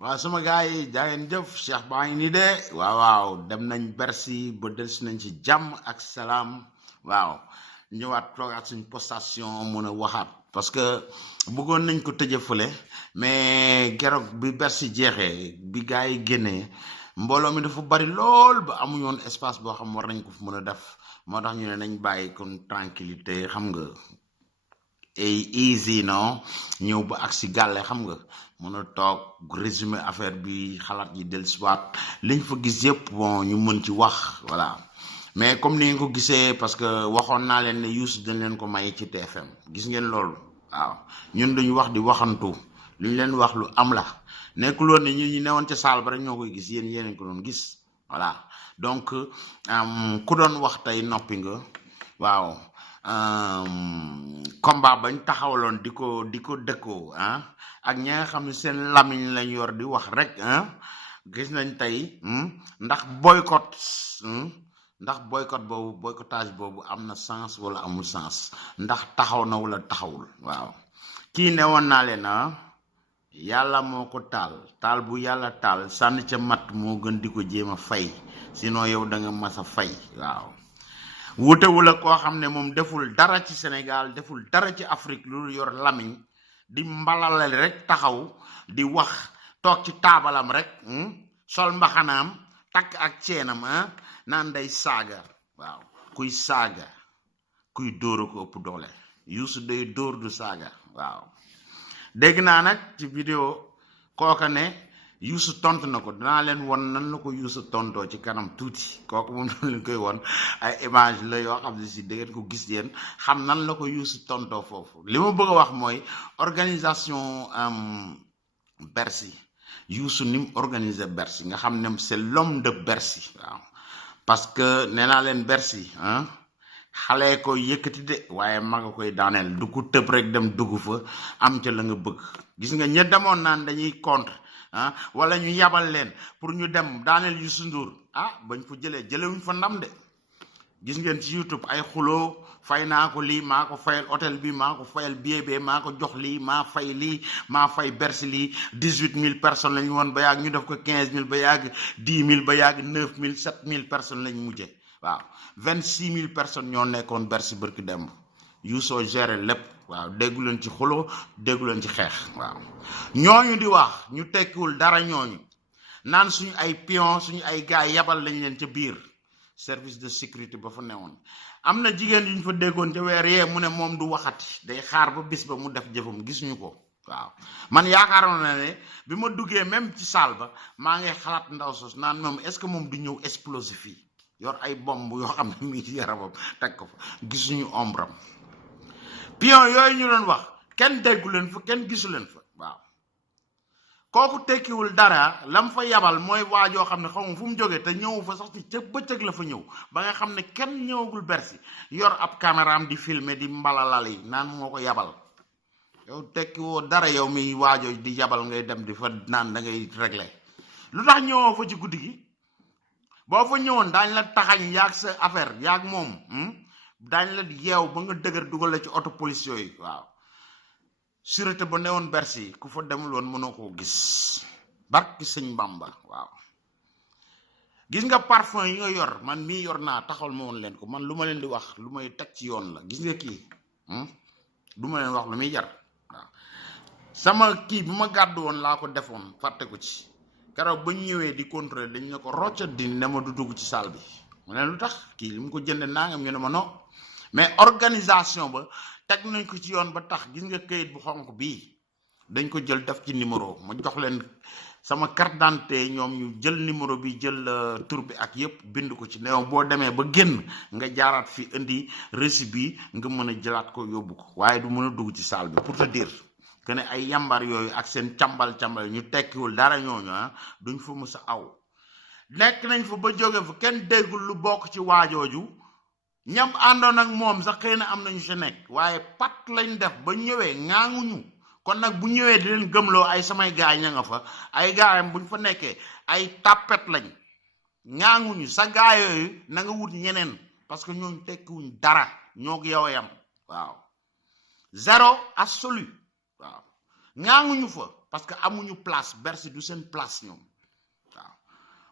waaw sama gars yi jaa ngeen jëf Cheikh baa ngi nii de waaw dem nañ Bercy ba delsi nañ ci jàmm ak salaam waaw ñëwaat toogaat suñ postation mën a waxaat parce que bëggoon nañ ko tëje fële mais keroog bi Bercy jeexee bi gars yi génnee mbooloo mi dafa bari lool ba amuñu woon espace boo xam war nañ ko fi mën a def moo tax ñu ne nañ bàyyi kon tranquillité xam nga easy non ñëw ba ak si gàlle xam nga mën a toog résumé affaire bi xalaat yi dellusiwaat liñ fa gis yëpp bon ñu mën ci wax voilà mais comme ni ngeen ko gisee parce que waxoon naa leen ne Youssou dañ leen ko may ci TFM gis ngeen loolu waaw ñun duñu wax di waxantu lu ñu leen wax lu am la nekkul woon ne ñun ñu newoon ca saal ba rek ñoo koy gis yéen ko doon gis voilà donc ku doon wax tey noppi nga waaw combat bañ taxawaloon di ko dëkkoo ak ñi nga xam ne seen lamiñ lañ yor di wax rek gis nañ tey ndax boycott boobu boycottage boobu am na sens wala amul sens ndax taxaw na wala taxawul waaw kii ne woon naa leen yàlla moo ko taal bu yàlla taal sànni ca mat moo gën di ko jéem a fay sinon yow da nga mas a fay waaw wutewul ak koo xam ne moom deful dara ci Sénégal deful dara ci Afrique lu yor lamiñ di mbalalal rek taxaw di wax toog ci taabalam rek sol mbaxanaam takk ak ceenam naan day saaga waaw kuy saaga kuy dóor a ko ëpp doole Youssou day dóor du saaga waaw dégg naa nag ci vidéo kooka ne Youssou tontu na ko danaa leen won nan la ko Youssou tontoo ci kanam tuuti kooku moom leen koy won ay image la yoo xam ne si da ngeen ko gis yéen xam nan la ko Youssou tontoo foofu li ma bëgg a wax mooy organisation Bercy Youssou ni mu organiser Bercy nga xam ne c'est l'homme de Bercy waaw parce que nee naa leen Bercy xale koy yëkkati de waaye maga koy daaneel du ko tëb rek dem dugg fa am ca la nga bëgg gis nga ña demoon naan dañuy contre wala ñu yabal leen pour ñu dem daaneel Youssou Ndour bañ fa jëlewuñ fa ndam de gis ngeen ci YouTube ay xuloo fay naa ko lii maa ko fayal hôtel bi maa ko fayal billet bi maa ko jox lii maa fay lii maa fay Bercy lii 18000 personnes lañu woon ba yàgg ñu def ko 15000 ba yàgg 10000 ba yàgg 9000 7000 personnes lañ mujje waaw 26000 personnes ñoo nekkoon Bercy bërki demb Youssou géré lépp waaw déggu leen ci xuloo déggu leen ci xeex waaw ñooñu di wax ñu tekkiwul dara ñooñu naan suñu ay pion suñu ay gaay yabal lañ leen ca biir service de sécurité ba fa newoon am na jigéen yuñ fa déggoon ca weer yee mu ne moom du waxati day xaar ba bis ba mu def jëfam gisuñu ko waaw man yaakaaroon na ne bi ma duggee même ci salle ba maa ngi xalaat ndaw sos naan moom est-ce que moom du ñëw explosif fii yor ay bomb yoo xam ne mi yaramam teg ko fa gisuñu ombram pion yooyu ñu doon wax kenn déggu leen fa kenn gisu leen fa waaw kooku tekkiwul dara lam fa yabal mooy waajoo xam ne xaw ma fu mu jógee te ñëw fa sax ci ca bëccëg la fa ñëw ba nga xam ne kenn ñëwagul Bercy yor ab caméraam di filmer di mbalalal yi naan moo ko yabal yow tekkiwoo dara yow mi waajoo di yabal ngay dem di fa naan da ngay régler lu tax ñëwoo fa ci guddi gi boo fa ñëwoon daañ la taxañ yaag sa affaire yaag moom daañ la yeew ba nga dëgër dugal la ci auto police yooyu waaw sûreté ba newoon Bercy ku fa demul woon mënoo koo gis barki sëñ Bamba waaw gis nga parfum yi nga yor man mii yor naa taxawal ma woon leen ko man lu ma leen di wax lu may teg ci yoon la gis nga kii du ma leen wax lu muy jar waaw sama kii bi ma gàddu woon laa ko defoon fàtte ko ci keroog ba ñu ñëwee di contrôler dañ ne ko roccat di ne ma du dugg ci salle bi mu ne lu tax kii li mu ko jënde nangam ñu ne ma non mais organisation ba teg nañ ko ci yoon ba tax gis nga këyit bu xonk bii dañ ko jël def ci numéro ma jox leen sama carte d'identité ñoom ñu jël numéro bi jël tur bi ak yépp bind ko ci neew boo demee ba génn nga jaaraat fi indi récit bi nga mën a jëlaat ko yóbbu ko waaye du mën a dugg ci salle bi pour te dire que ne ay yambar yooyu ak seen càmbal ñu tekkiwul dara ñooñu duñ fa mës a aw nekk nañ fa ba jóge fa kenn déggul lu bokk ci waajooju ñam àndoon ak moom sax xëy na am nañu si nekk waaye pat lañ def ba ñëwee ŋaaŋuñu kon nag bu ñëwee di leen gëmloo ay samay gaay ña nga fa ay gaayam buñ fa nekkee ay tàppet lañ ŋaaŋuñu sa gaay yooyu na nga wut ñeneen parce que ñooñu tekkiwuñ dara ñoo ko yow yam waaw zéro absolu waaw ŋaaŋuñu fa parce que amuñu place Bercy du seen place ñoom waaw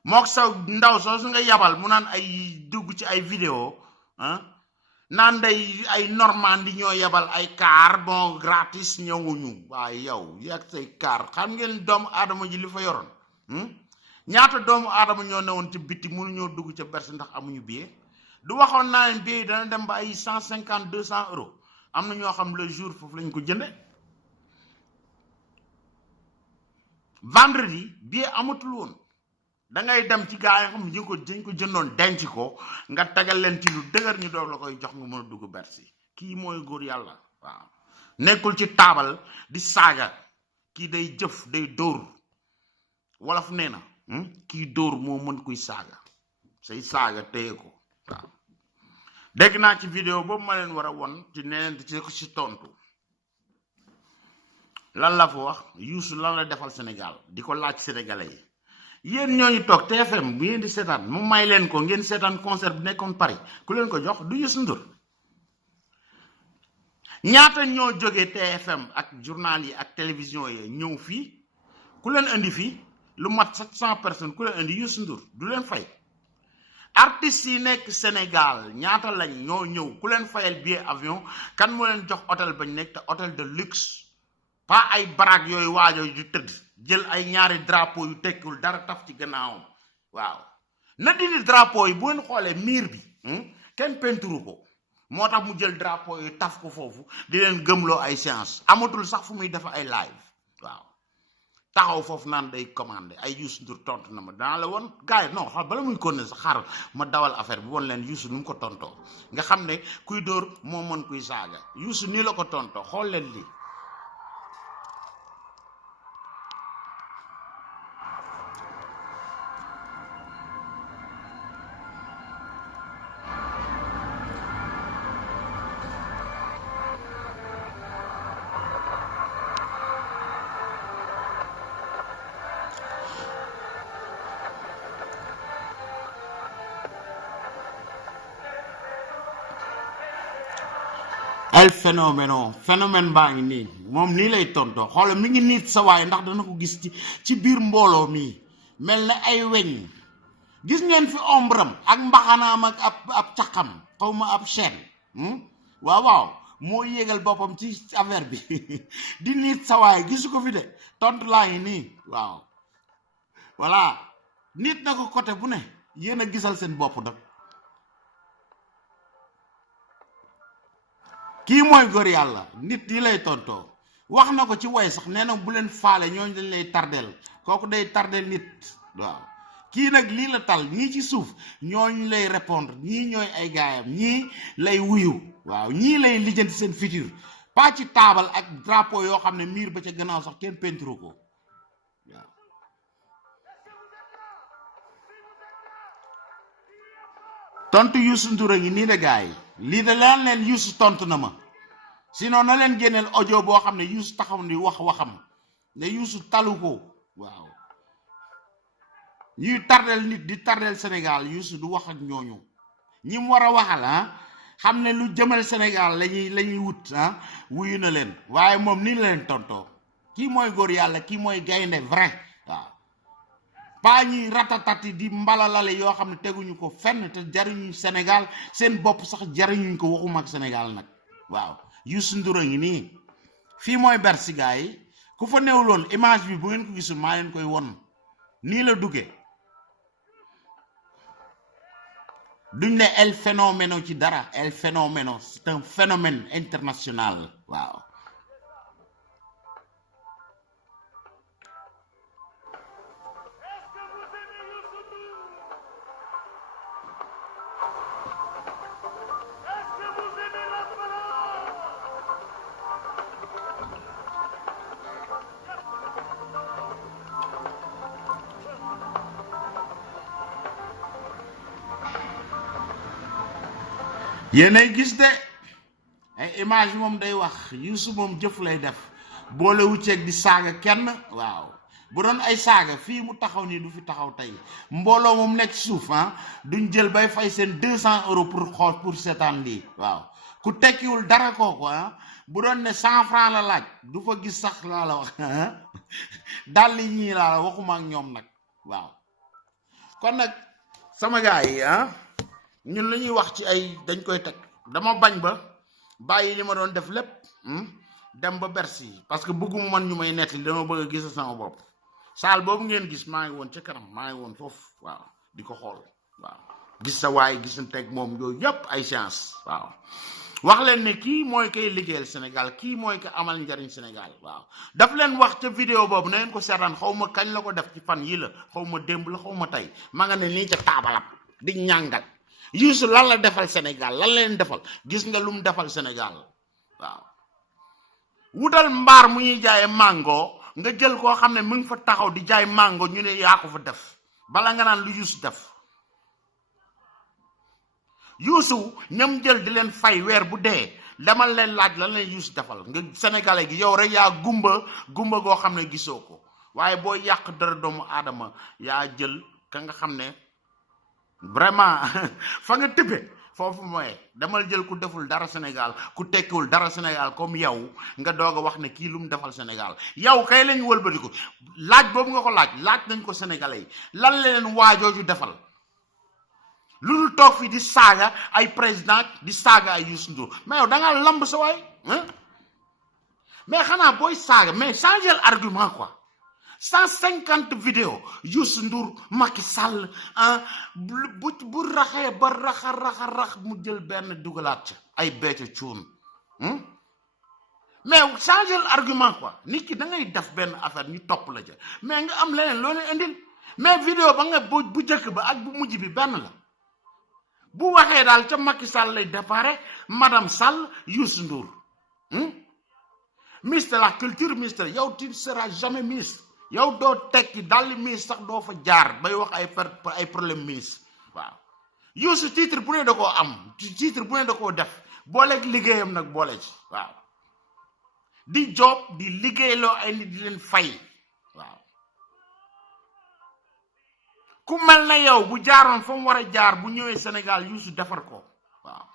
mook sa ndaw soosu nga yabal mu naan ay dugg ci ay vidéo ah naan day ay Normandie ñoo yabal ay car bon gratis ñëwuñu waaye yow yegg say car xam ngeen doomu aadama ji li fa yoroon ñaata doomu aadama ñoo newoon ci biti mënu ñoo dugg ca Bercy ndax amuñu billet du waxoon naa leen billet dana dem ba ay 150 200 euros am na ñoo xam le jour foofu lañ ko jënde vendredi billet amatul woon da ngay dem ci gaa yi xam ñu ko dañ ko jëndoon denc ko nga tegal leen ci lu dëgër ñu doog la koy jox nga mën a dugg Bercy kii mooy góor yàlla waaw nekkul ci taabal di saaga kii day jëf day dóor wolof nee na kii dóor moo mën kuy saaga say saaga téye ko waaw dégg naa ci vidéo boobu ma leen war a won ci neneen ci tontu lan la fa wax Youssou lan la defal Sénégal di ko laaj sénégalais yi yéen ñooñu toog TFM bu ngeen di seetaan mu may leen ko ngeen seetaan concert bi nekkoon Paris ku leen ko jox du Youssou Ndour ñaata ñoo jógee TFM ak journal yi ak télévision yi ñëw fii ku leen indi fii lu mat 700 personnes ku leen indi Youssou Ndour du leen fay artistes yi nekk Sénégal ñaata lañ ñoo ñëw ku leen fayal billet avion kan moo leen jox hôtel bañ nekk te hôtel de luxe pas ay baraag yooyu waajoo yu tëdd jël ay ñaari drapeau yu tekkul dara taf ci gannaawam waaw na dindi drapeau yi bu ngeen xoolee miir bi kenn penturu ko moo tax mu jël drapeau yi taf ko foofu di leen gëmloo ay séance amatul sax fu muy def ay live waaw taxaw foofu naan day commandé ay Youssou Ndour tontu na ma danaa la woon gars yi non xam bala muy konne sax xaar ma dawal affaire bi woon leen Youssou nu mu ko tontoo nga xam ne kuy dóor moo mën kuy saaga Youssou nii la ko tontoo xool leen lii el phénomène baa ngi nii moom nii lay tontoo xoolal mi ngi niit sa waay ndax dana ko gis ci biir mbooloo mi mel na ay weñ gis ngeen fi ombram ak mbaxanaam ak ab caqam xaw ma ab chaîne waaw moo yéegal boppam ci affaire bi di niit sa waay gisu ko fi de tontu laa ngi nii waaw voilà nit na ko côté bu ne yéen a gisal seen bopp nag kii mooy góor yàlla nit yi lay tontoo wax na ko ci way sax nee na bu leen faale ñooñu dañ lay tardeel kooku day tardeel nit waaw kii nag lii la tal ñii ci suuf ñooñu lay répondre ñii ñooy ay gaayam ñii lay wuyu waaw ñii lay lijjanti seen futur pas ci taabal ak drapeau yoo xam ne miir ba ca gannaaw sax kenn peinture ko waaw tontu Youssou Ndour a ngi nii de gaay lii de laan leen Youssou tontu na ma sinon na leen génneel audio boo xam ne Youssou taxaw ni wax waxam ne Youssou talu ko waaw ñuy tardel nit di tardel Sénégal Youssou du wax ak ñooñu ñi mu war a waxal xam ne lu jëmal Sénégal lañuy wut wuyu na leen waaye moom nii la leen tontoo kii mooy góor yàlla kii mooy gaynde vrai waaw pas ñuy ratatati di mbalalale yoo xam ne teguñu ko fenn te jariñu Sénégal seen bopp sax jariñuñ ko waxuma ak Sénégal nag waaw Youssou Ndour a ngi nii fii mooy Bercy gars yi ku fa newuloon image bi bu ngeen ko gisul maa leen koy won nii la duggee duñ ne el phénomène ci dara el phénomène c'est un phénomène international waaw yéenay gis de ay image moom day wax Youssou moom jëf lay def boole wucceeg di saaga kenn waaw bu doon ay saaga fii mu taxaw nii du fi taxaw tey mbooloo moom nekk suuf duñ jël bay fay seen 200 euros pour xool pour seetaan lii waaw ku tekkiwul dara kooku bu doon ne 100 francs la laaj du fa gis sax laa la wax dal ñi la waxuma ak ñom nak waaw kon nak sama gaay ñun lañuy wax ci ay dañ koy tek dama bañ ba bayyi li ma doon def lepp dem ba Bercy parce que bëgguma man ñu may netti dama bëgg gis sama bop sal bobu ngeen gis ma ngi won ci kanam ma ngi won fofu waaw diko xol waaw gis sa way gisante ak mom yoy yépp ay chance waaw wax leen ne kii mooy kay liggéeyal Sénégal kii mooy ko amal njariñ Sénégal waaw daf leen wax ca vidéo boobu na ngeen ko seetaan xawma kañ la ko def ci fan yi la xawma démb la xawma tey ma nga ne nii ca taabalam di ñàngal Youssou lan la defal Sénégal lan leen defal gis nga lu mu defal Sénégal waaw wutal mbaar mu ñuy jaaye mango nga jël koo xam ne mu ngi fa taxaw di jaay mango ñu ne yaa ko fa def bala nga naan lu Youssou def Youssou ñam jël di leen fay weer bu dee demal leen laaj lan leen Youssou defal nga sénégalais gi yow rek yaa gumba goo xam ne gisoo ko waaye boo yàq dara doomu aadama yaa jël ka nga xam ne vraiment fa nga tëbbe foofu mooy demal jël ku deful dara Sénégal ku tekkiwul dara Sénégal comme yow nga doog a wax ne kii lu mu defal Sénégal yow kay lañu wëlbatiku laaj boobu nga ko laaj nañ ko sénégalais yi lan leen waajooju defal lu tok fi di saga ay président di saga ay Youssou Ndour mais yow da nga lamb sa way hein mais xana boy saga mais changer argument quoi 150 vidéos Youssou Ndour Macky Sall bu raxé ba rax mu jël ben dugalat ay béccu ciun mais changer argument quoi nit ki da ngay def ben affaire ñu top la ja mais nga am leneen lo leen andil mais vidéo ba nga bu jëk ba ak bu mujj bi ben la bu waxee daal ca Macky Sall lay déparé madame Sall Youssou Ndour ministre de la culture ministre yow tu ne seras jamais ministre yow doo tekki dalli ministre sax doo fa jaar bay wax ay problème ministre waaw Youssou titre bu ne da koo am titre bu ne da koo def booleeg liggéeyam nag boole ci waaw di job di liggéeyloo ay nit di leen fay waaw ku mel na yow bu jaaroon fa mu war a jaar bu ñëwee Sénégal Youssou defar ko waaw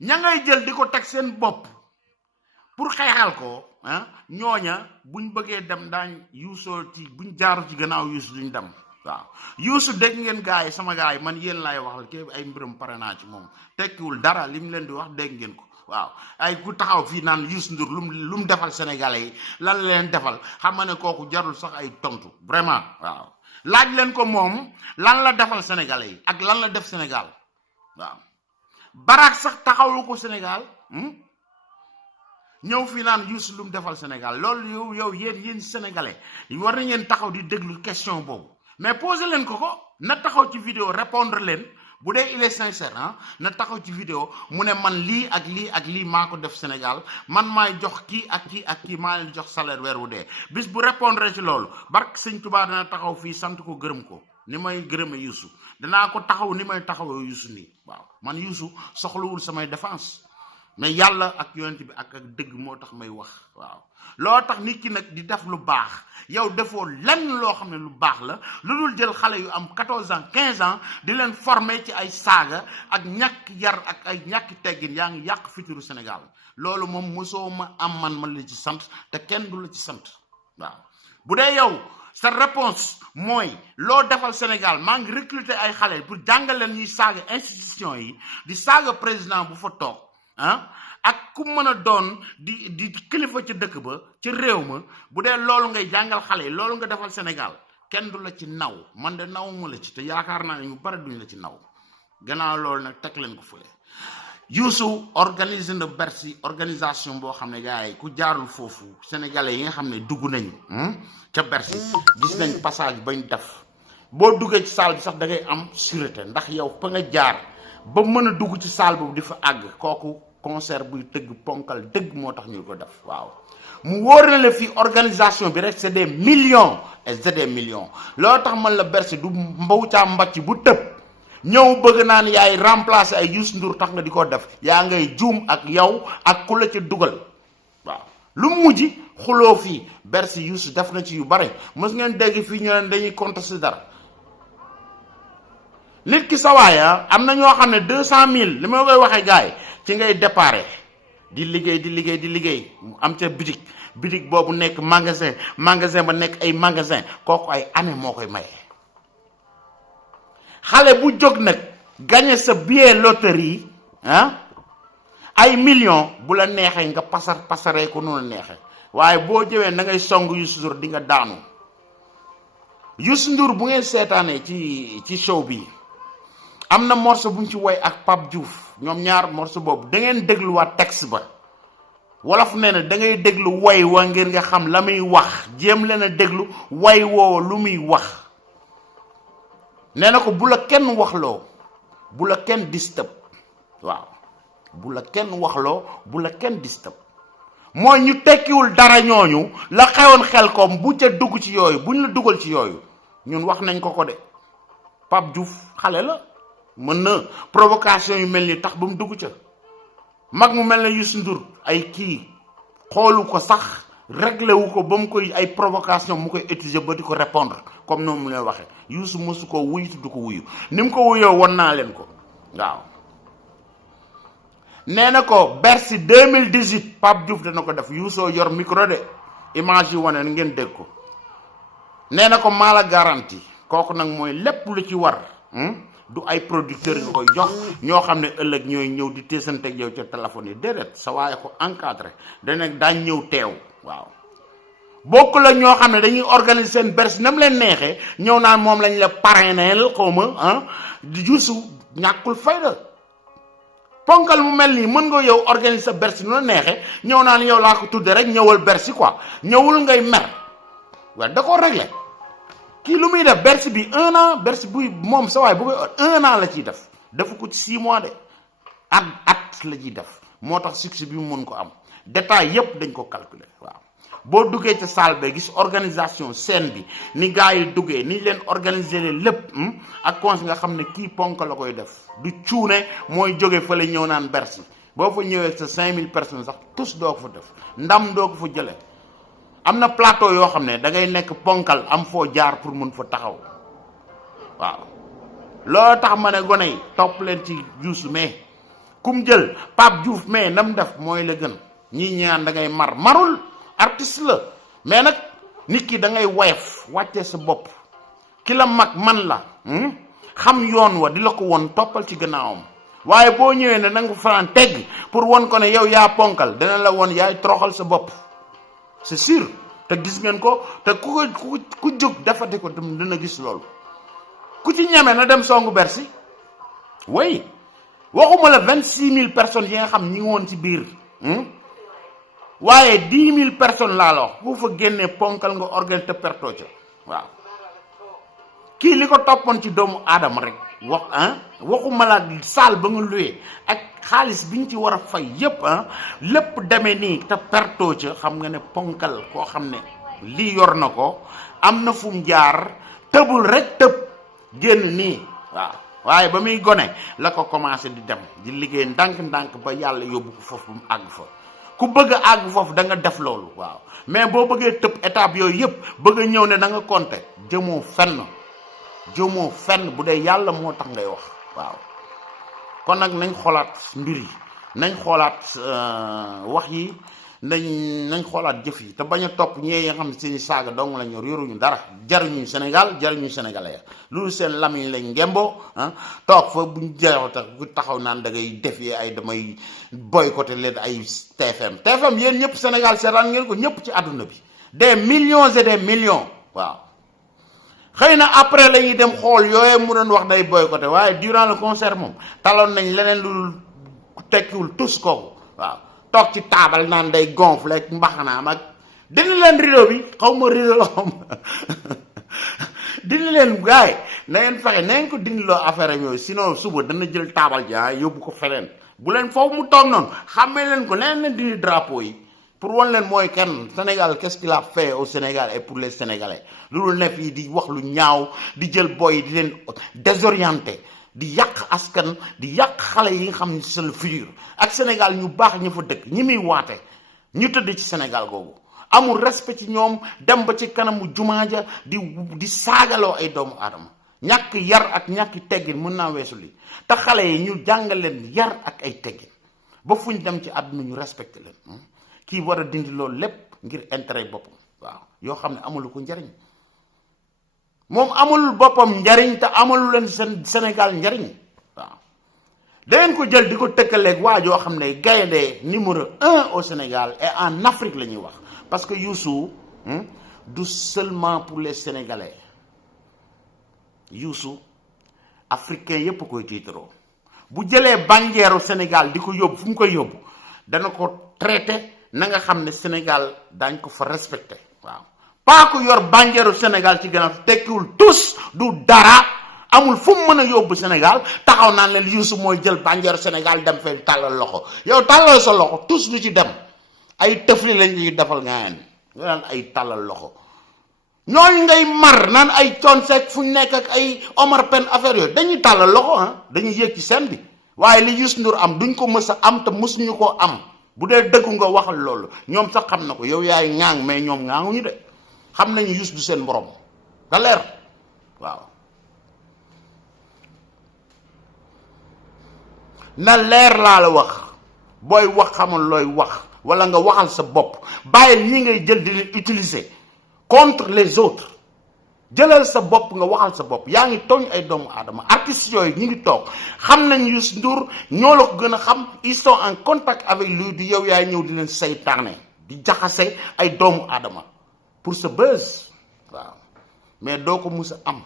ña ngay jël di ko teg seen bopp pour xeexal ko ñooña buñ bëggee dem daañ Youssou ci buñ jaaru ci gannaaw Youssou duñ dem waaw Youssou dégg ngeen gaay sama gaay man yéen laay waxal ke ay mbirum pare naa ci moom tekkiwul dara li mu leen di wax dégg ngeen ko waaw ay ku taxaw fii naan Youssou Ndour lu mu defal Sénégalais yi lan la leen defal xam nga ne kooku jarul sax ay tontu vraiment waaw laaj leen ko moom lan la defal Sénégalais yi ak lan la def Sénégal waaw Barak sax taxawlu ko Sénégal ñëw fi naan Youssou lu mu defal Sénégal loolu yow yéen Sénégalais war na ngeen taxaw di déglu question boobu mais poser leen ko na taxaw ci vidéo répondre leen bu dee il est sincère na taxaw ci vidéo mu ne man lii ak lii maa ko def Sénégal man maay jox kii ak kii maa leen jox salaire weer wu dee bis bu répondre ci loolu barke Sëñ Tuubaa dana taxaw fii sant ko gërëm ko ni may gërëme Youssou danaa ko taxaw ni may taxawoo Youssou nii waaw man Youssou soxlawul samay défense mais yàlla ak yonent bi ak dëgg moo tax may wax waaw loo tax nit ki nag di def lu baax yow defoo lenn loo xam ne lu baax la lu dul jël xale yu am 14 ans 15 ans di leen former ci ay saaga ak ñàkk yar ak ay ñàkk teggin yaa ngi yàq fitiru Sénégal loolu moom mosoo ma am man la ci sant te kenn du la ci sant waaw bu dee yow sa réponse mooy loo defal Sénégal maa ngi recruter ay xale pour jàngal leen ñuy saaga institution yi di saaga président bu fa toog ak ku mën a doon di kilifa ci dëkk ba ci réew ma bu dee loolu ngay jàngal xale yi loolu nga defal Sénégal kenn du la ci naw man de nawuma la ci te yaakaar naa ne ñu bari duñ la ci naw gannaaw loolu nag teg leen ko fële Youssou organise na Bercy organisation boo xam ne gars yi ku jaarul foofu sénégalais yi nga xam ne dugg nañu ca Bercy gis nañ passage bañ def boo duggee ci salle bi sax da ngay am sûreté ndax yow fa nga jaar ba mën a dugg ci salle boobu di fa àgg kooku concert buy tëgg ponkal dëgg moo tax ñu ko def waaw mu wóor na la fii organisation bi rek c'est des millions et c'est des millions loo tax man la Bercy du mbaw caa mbàcc bu tëb ñëw bëgg naan yaay remplacer ay Youssou Ndour tax nga di ko def yaa ngay juum ak yow ak ku la ci dugal waaw lu mujj xuloo fii Bercy Youssou def na ci yu bare mës ngeen dégg fii ñu leen dañuy contester dara nit ki sa waaya am na ñoo xam ne 200 000 li ma koy waxee gaay ci ngay déparé di liggéey mu am ca bitik boobu nekk magasin ba nekk ay magasin kooku ay année moo koy maye. xale bu jóg nag gagné sa billet loterie ay millions bu la neexee nga pasaree ko noonu neexee waaye boo jëwee na ngay song Youssou Ndour di nga daanu. Youssou Ndour bu ngeen seetaanee ci show bi am na morceau bu ñu ci woy ak Pape Diouf ñoom ñaar morceau boobu da ngeen dégluwaat texte ba wolof nee na da ngay déglu way wa ngeen nga xam la muy wax jéem leen a déglu way woo lu muy wax. nee na ko bu la kenn waxloo bu la kenn disturb waaw bu la kenn waxloo bu la kenn disturb mooy ñu tekkiwul dara ñooñu la xewoon xel koom bu ca dugg ci yooyu buñ la dugal ci yooyu ñun wax nañ ko de Pape Diouf xale la mën na provocation yu mel ni tax ba mu dugg ca mag mu mel ne Youssou Ndour ay kii xoolu ko sax réglé wu ko ba mu koy ay provocation mu koy utiliser ba di ko répondre comme noonu mu leen waxee Youssou mosu ko wuyu du ko wuyu ni mu ko wuyoo won naa leen ko waaw. nee na ko Bercy 2018 Pape Diouf dana ko def Youssou yor micro de image yi wane ngeen dégg ko. nee na ko maa la garanti kooku nag mooy lépp lu ci war du ay producteurs nga koy jox ñoo xam ne ëllëg ñooy ñëw di teesanteeg yow ca téléphone yi déedéet sa waaye ko encadré daañ ñëw teew waaw. bokk la ñoo xam ne dañuy organiser seen Bercy nam leen neexee ñëw naan moom lañ la parrainel xaw ma di Youssou ñàkkul fayda ponkal mu mel nii mën nga yow organiser sa Bercy nu la neexee ñëw naan yow laa ko tudde rek ñëwal Bercy quoi ñëwul ngay mer waaw da koo réglé kii lu muy def Bercy bi 1 an Bercy buy moom sa waay bu koy 1 an la ciy def defu ko ci 6 mois de at la ciy def moo tax succès bi mu mën ko am détail yépp dañ ko calculer waaw. boo duggee ca salle ba gis organisation scène bi ni gars yi duggee ni leen organiser leen lépp ak cons nga xam ne kii ponk la koy def du cuune mooy jóge fa la ñëw naan Bercy boo fa ñëwee sa 5000 personnes sax tous doo ko fa def ndam doo ko fa jëlee. am na plateau yoo xam ne da ngay nekk ponkal am foo jaar pour mën fa taxaw waaw loolu tax ma ne gone yi topp leen ci Youssou mais kum jël Pape Diouf mais nam def mooy la gën ñii ñaan da ngay marul artiste la mais nag nit ki da ngay woyof wàccee sa bopp ki la mag man la xam yoon wa di la ko won toppal ci gannaawam waaye boo ñëwee ne nanga fanaan tegg pour won ko ne yow yaa ponkal dana la won yaay toroxal sa bopp c'est sûr te gis ngeen ko te ku jóg defate ko dina gis loolu ku ci ñeme na dem songu Bercy way waxuma la 26000 personnes yi nga xam ñi ngi woon ci biir waaye 10000 personnes laa la wax bu fa génnee ponkal nga organ te pertoo ca waaw kii li ko toppoon ci doomu aadama rek waxuma la saal ba nga luwee ak xaalis bi ñu ci war a fay yépp lépp demee nii te pertoo ca xam nga ne ponkal koo xam ne lii yor na ko am na fu mu jaar tëbul rek tëb génn nii waaw waaye ba muy gone la ko commencé di dem di liggéey ndànk-ndànk ba yàlla yóbbu ko foofu mu àgg fa ku bëgg a àgg foofu da nga def loolu waaw mais boo bëggee tëb étape yooyu yëpp bëgg a ñëw ne da nga compter jëmoo fenn bu dee yàlla moo tax ngay wax waaw kon nag nañ xoolaat mbir yi nañ xoolaat wax yi nañ xoolaat jëf yi te bañ a topp ñee nga xam ne seeni saaga dong la ñor yoruñu dara jariñu Sénégal jariñu sénégalais loolu seen lamiñ lañ ngemboo toog fa buñ jeexoo tax ku taxaw naan da ngay def yee ay damay boycotté leen ay TFM yéen ñëpp Sénégal seetaan ngeen ko ñëpp ci àdduna bi des millions et des millions waaw xëy na après la ñuy dem xool yooyu mu doon wax day boycotté waaye durant le concert moom taloon nañ leneen lu tekkiwul tous kooku waaw toog ci taabal naan day gonfle ak mbaxanaam ak dindi leen rideau bi xaw ma rideau la xaw ma dindi leen gaay na ngeen fexe na ngeen ko dindiloo affaire am yooyu sinon suba dana jël taabal ji yóbbu ko feneen bu leen foofu mu toog noonu xàmmee leen ko leneen leen dindi drapeau yi pour wan leen mooy kenn Sénégal qu'est-ce qu'il a fait au Sénégal et pour les Sénégalais loolu neef yi di wax lu ñaaw di jël boy di leen désorienté di yàq askan di yàq xale yi nga xam ne c'est le futur ak Sénégal ñu baax ñu fa dëkk ñi muy waate ñu tëdd ci Sénégal googu amul respect ci ñoom dem ba ci kanamu jumaa ja di saagaloo ay doomu aadama ñàkk yar ak ñàkki teggin mën naa weesu li te xale yi ñu jàngal leen yar ak ay teggin ba fuñ dem ci àdduna ñu respecté leen kii war a dindi loolu lépp ngir intérêt boppam waaw yoo xam ne amulu ko njariñ moom amul boppam njariñ te amalu leen seen Sénégal njariñ waaw dangeen ko jël di ko tëkkaleeg waa joo xam ne gaynde numéro 1 au Sénégal et en Afrique la ñuy wax parce que Youssou du seulement pour les Sénégalais Youssou africain yépp koy tiitaroo bu jëlee banjeeru Sénégal di ko yóbbu fu mu koy yóbbu dana ko traité na nga xam ne Sénégal daañ ko fa respecté waaw pas ko yor banjeeru Sénégal ci gannaaw tekkiwul tous du dara amul fu mu mën a yóbbu Sénégal taxaw naan leen Youssou mooy jël banjeeru Sénégal dem fee tàllal loxo yow tàllal sa loxo tous du ci dem ay tëfli lañ ñuy defal nga naan ay tàllal loxo ñooñu ngay mar naan ay Thione Seck fu ñu nekk ak ay Omar Pène affaire yooyu dañuy tàllal loxo dañuy yéeg ci scène bi waaye li Youssou Ndour am duñ ko mës a am te mësuñu koo am bu dee dëggu nga waxal loolu ñoom sax xam na ko yow yaay ŋaang mais ñoom ŋaanguñu de xam nañu Youssou du seen borom da leer waaw na leer laa la wax booy wax xamal looy wax wala nga waxal sa bopp bàyyil ñi ngay jël di leen utiliser contre les autres jëlal sa bopp nga waxal sa bopp yaa ngi tooñ ay doomu aadama artistes yooyu ñu ngi toog xam nañ Youssou Ndour ñoo la ko gën a xam ils sont en contact avec lui di yow yaay ñëw di leen saytaane di jaxase ay doomu aadama pour sa buzz waaw mais doo ko mus a am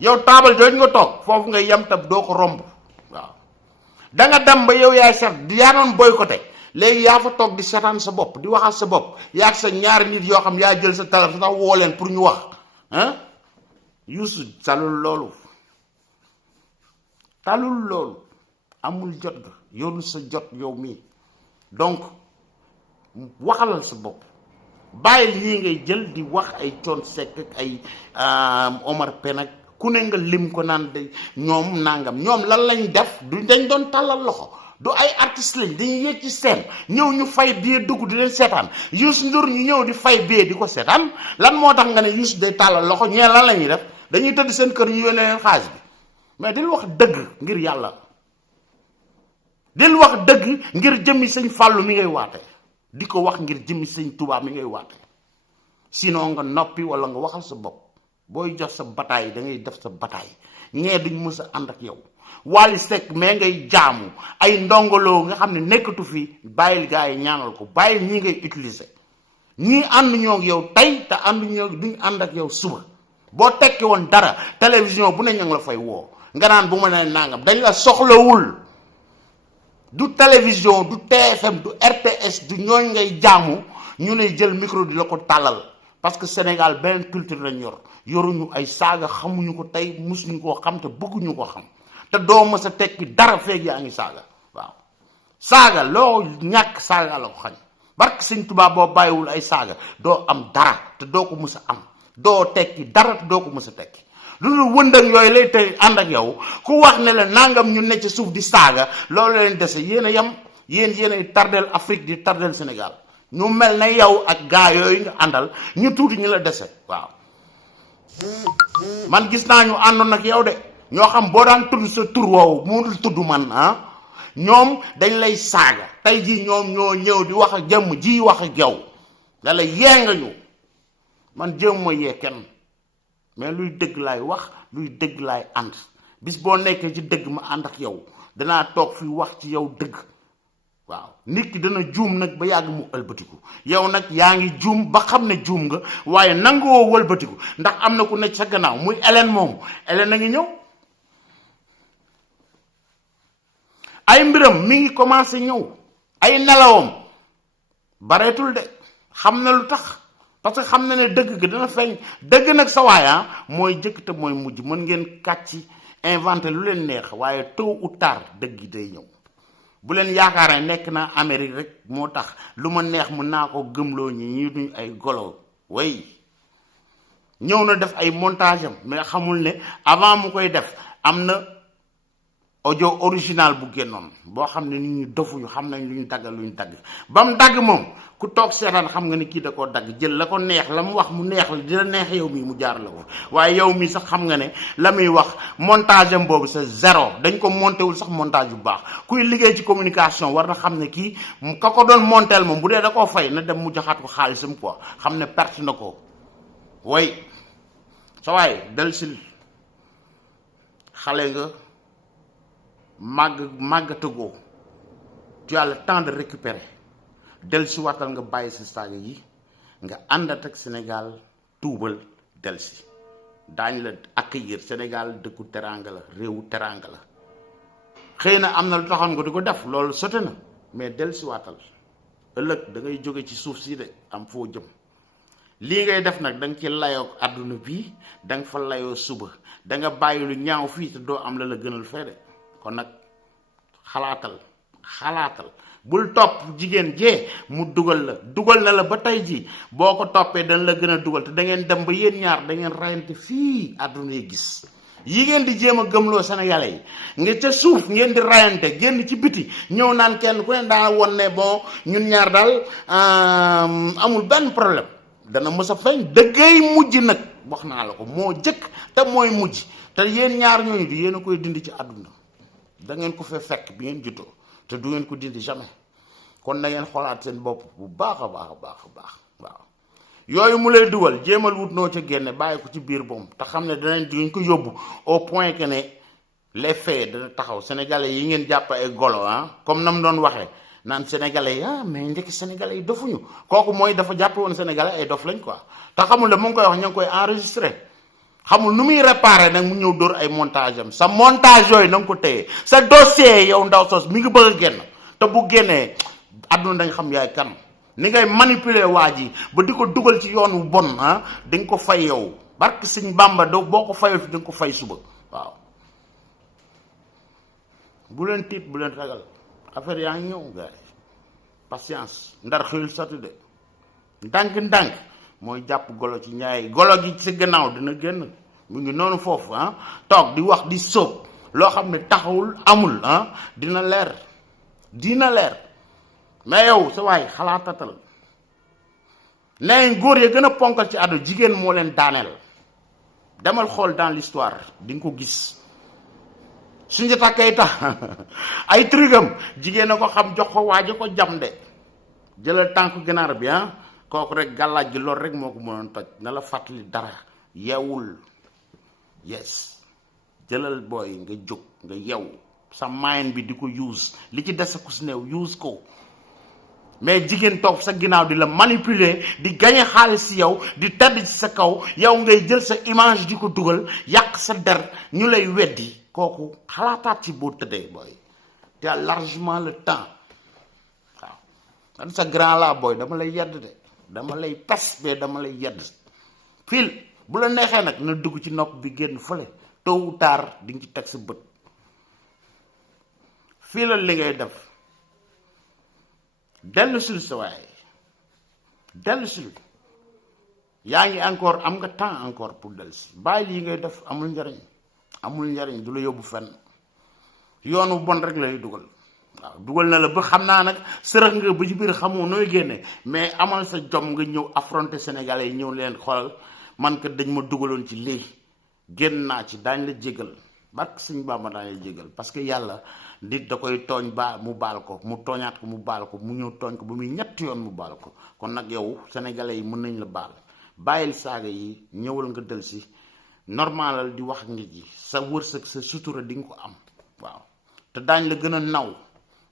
yow taabal jooju nga toog foofu nga yem tab doo ko romb waaw da nga dem ba yow yaay set yaa doon boycotté léegi yaa fa toog di seetaan sa bopp di waxal sa bopp yaa ak sa ñaari nit yoo xam yaa jël sa téléphone sax woo leen pour ñu wax Youssou talul loolu amul jot ga yoonu sa jot yow mii donc waxalal sa bopp bàyyi lii ngay jël di wax ay Thione Seck ak ay Omar Pène ak ku ne nga lim ko naan de ñoom nangam ñoom lan lañ def du dañ doon tàllal loxo du ay artistes lañ dañuy yéeg ci scène ñëw ñu fay billet dugg di leen seetaan Youssou Ndour ñu ñëw di fay billet di ko seetaan lan moo tax nga ne Youssou day tàllal loxo ñee lan la ñuy def dañuy tëdd seen kër ñu yónnee leen xaalis bi mais dil wax dëgg ngir yàlla dil wax dëgg ngir jëmmi sëñ Fàllu mi ngay waate di ko wax ngir jëmmi sëñ Tuubaa mi ngay waate sinon nga noppi wala nga waxal sa bopp booy jox sa bataay da ngay def sa bataay ñee duñ mës a ànd ak yow Wally Seck mais ngay jaamu ay ndongoloo nga xam ne nekkatu fi bàyyil gars yi ñaanal ko bàyyil ñi ngay utiliser ñii ànd ñoo ak yow tey te ànd ñoo duñ ànd ak yow suba boo tekki woon dara télévision bu ne ña ngi la fay woo nga naan bu ma nee nangam dañ la soxlawul du télévision du TFM du RTS du ñooñ ngay jaamu ñu lay jël micro di la ko tàllal parce que Sénégal beneen culture lañ yor yoruñu ay saaga xamuñu ko tey musuñu koo xam te bëgguñu ko xam te doo mës a tekki dara feeg yaa ngi saaga waaw saaga loo ñàkk saaga la ko xañ barke Sëñ Tuubaa boo bàyyiwul ay saaga doo am dara te doo ko mës a am doo tekki dara te doo ko mës a tekki lu dul wëndëng yooyu lay tey ànd ak yow ku wax ne la nangam ñu ne ci suuf di saaga loolu leen dese yéen a yem yéen ay tardel Afrique di tardel Sénégal ñu mel ne yow ak gaa yooyu nga àndal ñu tuuti ñu la dese waaw man gis naa ñu àndoon ak yow de ñoo xam boo daan tudd sa tur woowu mu dul tudd man ñoom dañ lay saaga tey jii ñoom ñoo ñëw di wax ak jëmm ji wax ak yow da la yee nga ñu man jëm ma yee kenn mais luy dëgg laay wax luy dëgg laay ànd bis boo nekkee ci dëgg ma ànd ak yow danaa toog fi wax ci yow dëgg waaw nit ki dana juum nag ba yàgg mu ëlbatiku yow nag yaa ngi juum ba xam ne juum nga waaye nangoo wëlbatiku ndax am na ku nekk sa gannaaw muy Hélène moomu Hélène a ngi ñëw ay mbiram mi ngi commencé ñëw ay nelawam bareetul de xam na lu tax parce que xam na ne dëgg ga dana feeñ dëgg nag sa waaya mooy jëkk te mooy mujj mën ngeen kàcc inventé lu leen neex waaye tôt ou tard dëgg gi day ñëw bu leen yaakaar ne nekk naa Amérique rek moo tax lu ma neex mën naa ko gëmloo ñi duñ ay golo way ñëw na def ay montage am mais xamul ne avant mu koy def am na audio original bu génnoon boo xam ne nit ñi dofuñu xam nañ lu ñu dagg lu ñu dagg ba mu dagg moom ku toog seetaan xam nga ni kii da koo dagg jël la ko neex la mu wax mu neex la di la neex yow mii mu jaar la ko waaye yow mii sax xam nga ne la muy wax montage am boobu c'est zéro dañ ko monté wul sax montage bu baax kuy liggéey ci communication war na xam ne kii ka ko doon monteel moom bu dee da koo fay na dem mu joxaat ko xaalisam quoi xam ne perte na ko way sa waay del sil xale nga màggatagoo tu as le temps de récupérer del si watal nga bàyyi si saaga yi nga àndat ak Sénégal tuubal del si daañ la accueillir Sénégal dëkku teranga la réewu teranga la xëy na am na lu taxoon nga di ko def loolu sote na mais del si watal ëllëg da ngay jóge ci suuf si de am foo jëm lii ngay def nag da nga ci layoo àdduna bii da nga fa layoo suba da nga bàyyi lu ñaaw fii te doo am la la gënal fee de kon nag xalaatal bul topp jigéen jee mu dugal na la ba tey ji boo ko toppee dañ la gën a dugal te da ngeen dem ba yéen ñaar da ngeen rayante fii àdduna yi gis yi ngeen di jéem a gëmloo sénégalais yi nga ca suuf ngeen di rayante génn ci biti ñëw naan kenn ku ne daa won ne bon ñun ñaar daal amul benn problème dana mës a feeñ dëggay mujj nag wax naa la ko moo jëkk te mooy mujj te yéen ñaar ñooñu du yéen a koy dindi ci àdduna da ngeen ko fee fekk bi ngeen juddoo te du ngeen ko dindi jamais kon na ngeen xoolaat seen bopp bu baax a baax waaw yooyu mu lay dugal jéemal wut noo ca génne bàyyi ko ci biir boom te xam ne dinañ ko yóbbu au point que ne les faits dana taxaw sénégalais yi ngeen jàpp ay golo comme nam doon waxee naan sénégalais yi mais ndekki sénégalais yi dofuñu kooku mooy dafa jàppe woon sénégalais ay dof lañ quoi te xamul ne mu ngi koy wax ña ngi koy enregistré xamul nu muy réparé nag mu ñëw dóor ay montage am sa montage yooyu na nga ko téye sa dossier yow ndaw sos mi ngi bëgg a génn te bu génnee àdduna dañ xam yaay kan ni ngay manipuler waa ji ba di ko dugal ci yoon wu bon di nga ko fay yow barke Sëñ Bàmba do boo ko fayul fi di nga ko fay suba waaw bu leen tiit bu leen ragal affaire yaa ngi ñëw gars yi patience ndar xëyul satu de ndànk mooy jàpp golo ci ñaay golo gi ci gannaaw dina génn mu ngi noonu foofu toog di wax di sóob loo xam ne taxawul amul dina leer mais yow sa waay xalaatatal nee góor ya gën a ponkal ci àdduna jigéen moo leen daaneel demal xool dans l'histoire di nga ko gis Soundiata Keita ay trigam jigéen a ko xam jox ko waaja ko jam de jëlal tànk ganaar bi kooku rek gàllaaj gi loolu rek moo ko mënoon toj na la fàttali dara yeewul yes jëlal booy nga jóg nga yew sa mind bi di ko use li ci des ku si néew use ko mais jigéen toog sa ginnaaw di la manipuler di gagné xaalis si yow di tedd ci sa kaw yow ngay jël sa image di ko dugal yàq sa der ñu lay weddi kooku xalaataat ci boo tëddee booy te largement le temps waaw man sa grand la booy dama lay yedd de dama lay pes mais dama lay yedd fil bu la neexee nag na dugg ci nopp bi génn fële tôt ou tard di nga ci teg sa bët fii la li ngay def dellu sil sa waay dellu sil yaa ngi encore am nga temps encore pour dellu si bàyyi lii ngay def amul njariñ du la yóbbu fenn yoonu bon rek lay dugal waaw dugal na la ba xam naa nag sërëx nga ba ci biir xamoo nooy génne mais amal sa jom nga ñëw affronter sénégalais yi ñëw leen xoolal man kat dañ ma dugaloon ci lii génn naa ci daañ la jégal barke Sëñ Bàmba daañ la jégal parce que yàlla nit da koy tooñ mu baal ko mu tooñaat ko mu baal ko mu ñëw tooñ ko ba muy ñetti yoon mu baal ko kon nag yow sénégalais yi mën nañ la baal bàyyil saaga yi ñëwal nga del si normalal di wax ak nit yi sa wërsëg sa sutura di nga ko am waaw te daañ la gën a naw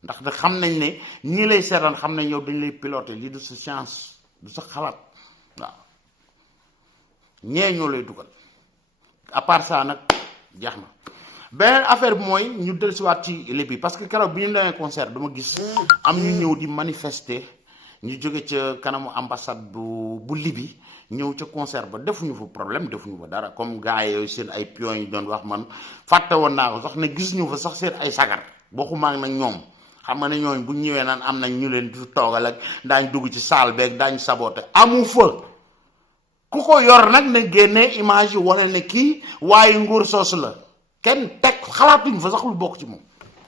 ndax da xam nañ ne ñii lay seetaan xam nañ yow dañ lay piloter lii du sa chance du sa xalaat waaw ñee ñoo lay dugal à part ça nag jeex na beneen affaire bi mooy ñu dellusiwaat ci Libye parce que keroog bi ñu demee concert dama gis am ñu ñëw di manifester ñu jóge ca kanamu ambassade bu Libye ñëw ca concert ba defuñu fa problème defuñu fa dara comme gars yooyu seen ay pions yi doon wax man fàtte woon naa ko sax ne gis ñu fa sax seen ay sagar waxumaa nag ñoom xam nga ne ñooñu bu ñëwee naan am nañ ñu leen di toogal ak daañ dugg ci salle beeg daañ saboté amu fa ku ko yor nag ne génnee image yi wane ne kii waaye nguur soosu la kenn teg xalaatuñ fa sax lu bokk ci moom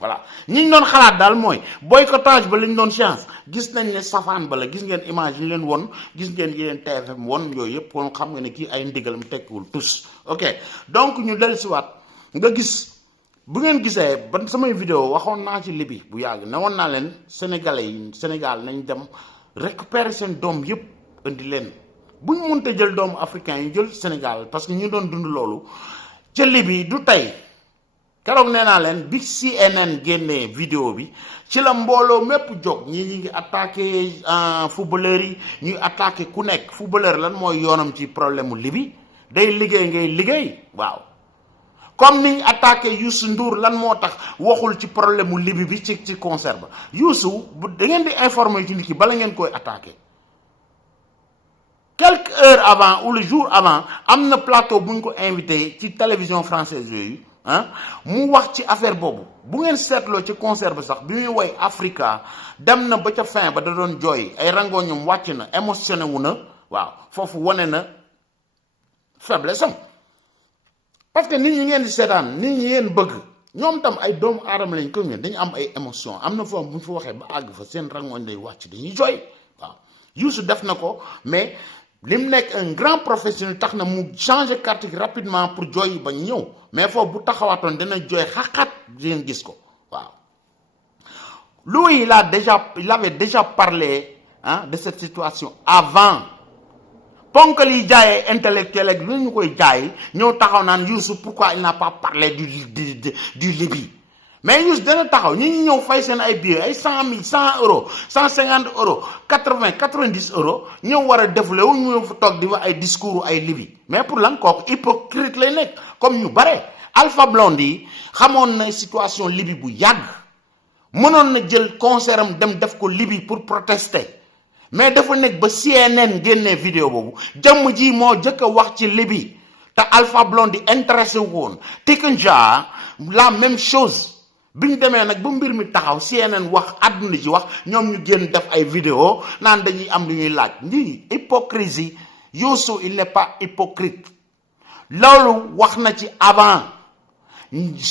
voilà ñi doon xalaat daal mooy boycottage ba lañ doon chance gis nañ ne safaan ba la gis ngeen image yi leen won gis ngeen yéen TFM won yooyu yëpp kon xam nga ne kii ay ndigalam tekkiwul tous ok donc ñu dellusiwaat nga gis bu ngeen gisee ban samay vidéo waxoon naa ci Libye bu yàgg ne woon naa leen sénégalais yi Sénégal nañ dem récupérer seen doom yëpp indi leen buñ mënta jël doomu africain yi jël Sénégal parce que ñu doon dund loolu ca Libye du tey keroog nee naa leen bi CNN génnee vidéo bi ci la mbooloo mépp jóg ñi ngi attaqué footballeur yi ñuy attaqué ku nekk footballeur lan mooy yoonam ci problème mu Libye day liggéey ngay liggéey waaw comme niñ attaqué Youssou Ndour lan moo tax waxul ci problème mu Libye bi ci concert ba Youssou da ngeen di informer ci nit ki bala ngeen koy attaqué quelques heures avant ou le jour avant am na plateau bu ñu ko invité ci télévision française yooyu mu wax ci affaire boobu bu ngeen seetloo ci concert bi sax bi muy woy Africa dem na ba ca fin ba da doon jooy ay rangoñum wàcc na émotionné wu na waaw foofu wane na faiblesse am parce que nit ñi ngeen di seetaan nit ñi ngeen bëgg ñoom tam ay doomu aadama lañ ko ngeen dañu am ay émotion am na foofu bu ñu fa waxee ba àgg fa seen rangoñ day wàcc dañuy jooy waaw Youssou def na ko mais lim nekk un grand professionnel tax na mu changer carte rapidement pour jooy ba ñëw mais foofu bu taxawaatoon dana jooy xaqat di ngeen gis ko waaw lui il avait déjà parlé de cette situation avant ponkal yi jaayee intellectuel ak lu ñu koy jaay ñëw taxaw naan Youssou pourquoi il n'a pas parlé du Libye mais Youssou dana taxaw ñi ñëw fay seen ay billets ay 100 000 100 euros 150 euros 80 90 euros ñëw war a défulé wu ñu fa toog di wax ay discours ay Libye mais pour lan kooku hypocrite lay nekk comme ñu bare Alpha Blondy xamoon na situation Libye bu yàgg mënoon na jël concert am dem def ko Libye pour protester mais dafa nekk ba CNN génnee vidéo boobu jàmm ji moo jëkk a wax ci Libye te Alpha Blondy intéressé wu woon Tikenja la même chose bi ñu demee nag ba mbir mi taxaw CNN wax àdduna ci wax ñoom ñu génn def ay vidéo naan dañuy am lu ñuy laaj lii hypocrisie Youssou il n'est pas hypocrite loolu wax na ci avant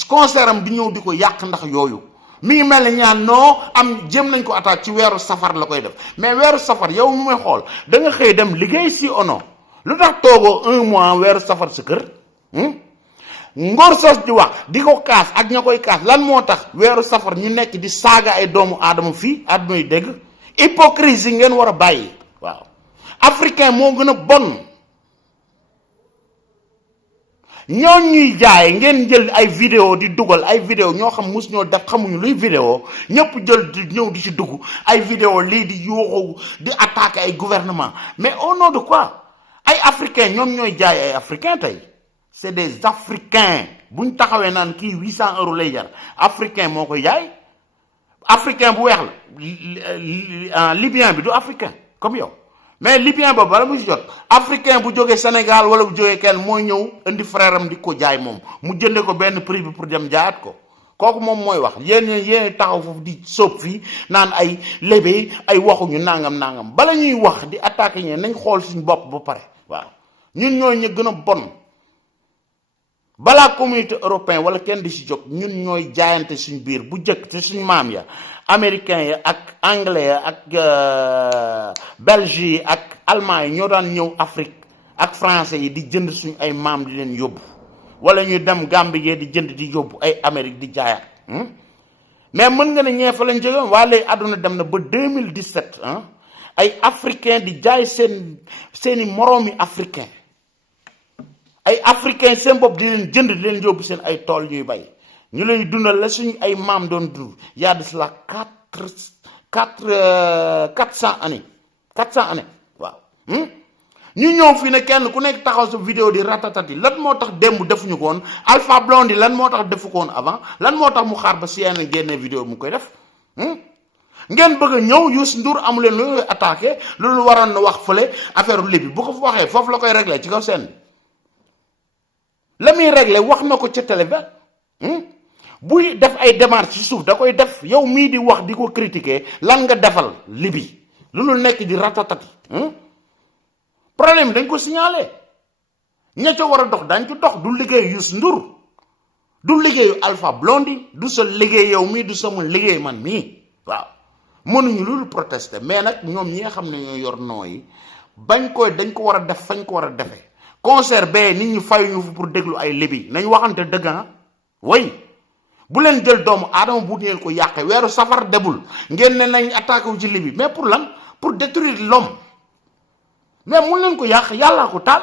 concert am di ñëw di ko yàq ndax yooyu mi ngi mel ni ñaan noo am jéem nañ ko attaque ci weeru safar la koy def mais weeru safar yow mu may xool da nga xëy dem liggéey si ono lu tax toogoo 1 mois weeru safar sa kër ngor sos di wax di ko kaas ak ña koy kaas lan moo tax weeru safar ñu nekk di saaga ay doomu aadama fii àdduna yi dégg hypocrisie ngeen war a bàyyi waaw africain moo gën a bon ñooñ ñuy jaay ngeen jël ay vidéo di dugal ay vidéo ñoo xam mus ñoo def xamuñu luy vidéo ñëpp jël di ñëw di ci dugg ay vidéo lii di yuuxu di attaquer ay gouvernement mais au nom de quoi ay africain ñoom ñooy jaay ay africain tey c'est des africains buñ taxawee naan kii 800 euros lay jar africain moo koy jaay africain bu weex la libyen bi du africain comme yow mais libyen ba bala muy jot africain bu jógee Sénégal wala bu jógee kenn mooy ñëw indi frère am di ko jaay moom mu jënde ko benn prix bi pour dem jaayaat ko kooku moom mooy wax yéen taxaw foofu di sóob fii naan ay lébé ay waxuñu nangam bala ñuy wax di attaquer ñeen nañ xool suñ bopp ba pare waaw ñun ñooy ñu gën a bon balaa communauté européen wala kenn di si jóg ñun ñooy jaayante suñ biir bu jëkk te suñ maam ya américain ya ak anglais ya ak belge yi ak allemand yi ñoo daan ñëw Afrique ak français yi di jënd suñ ay maam di leen yóbbu wala ñu dem Gambie di jënd di yóbbu ay Amérique di jaayaat mais mën nga ne ñee fa lañ jóge waa léegi àdduna dem na ba 2017 ay africain di jaay seeni moroomi africain ay africain seen bopp di leen jënd di leen yóbbu seen ay tool ñuy bay ñu lay dundal la suñu ay maam doon dund y a de cela 400 années waaw ñu ñëw fii ne kenn ku nekk taxaw sa vidéo di ratatati lan moo tax démb defuñu ko woon Alpha Blondy lan moo tax defu ko woon avant lan moo tax mu xaar ba CNN génne vidéo mu koy def ngeen bëgg a ñëw Youssou Ndour amu leen lu attaqué loolu waroon na wax fële affaire Libye bu ko fa waxee foofu la koy réglé ci kaw seen la muy réglé wax na ko ca télé ba buy def ay démarches ci suuf da koy def yow mii di wax di ko critiquer lan nga defal Libye loolu nekk di ratatati problème dañ ko signalé ña ca war a dox dañ ci dox du liggéey Youssou Ndour du liggéeyu Alpha Blondy du sa liggéey yow mii du sama liggéey man mii waaw mënuñu loolu protester mais nag ñoom ñi nga xam ne ñoo yor noo yi dañ ko war a def fañ ko war a defee concert bee nit ñi fayuñu fa pour déglu ay libi nañ waxante dëgg way bu leen jël doomu aadama bu ngeen ko yàqe weeru safar debul ngeen ne nañ attaqué wu ci libi mais pour lan pour détruire l'homme mais mun leen ko yàq yàllaa ko taal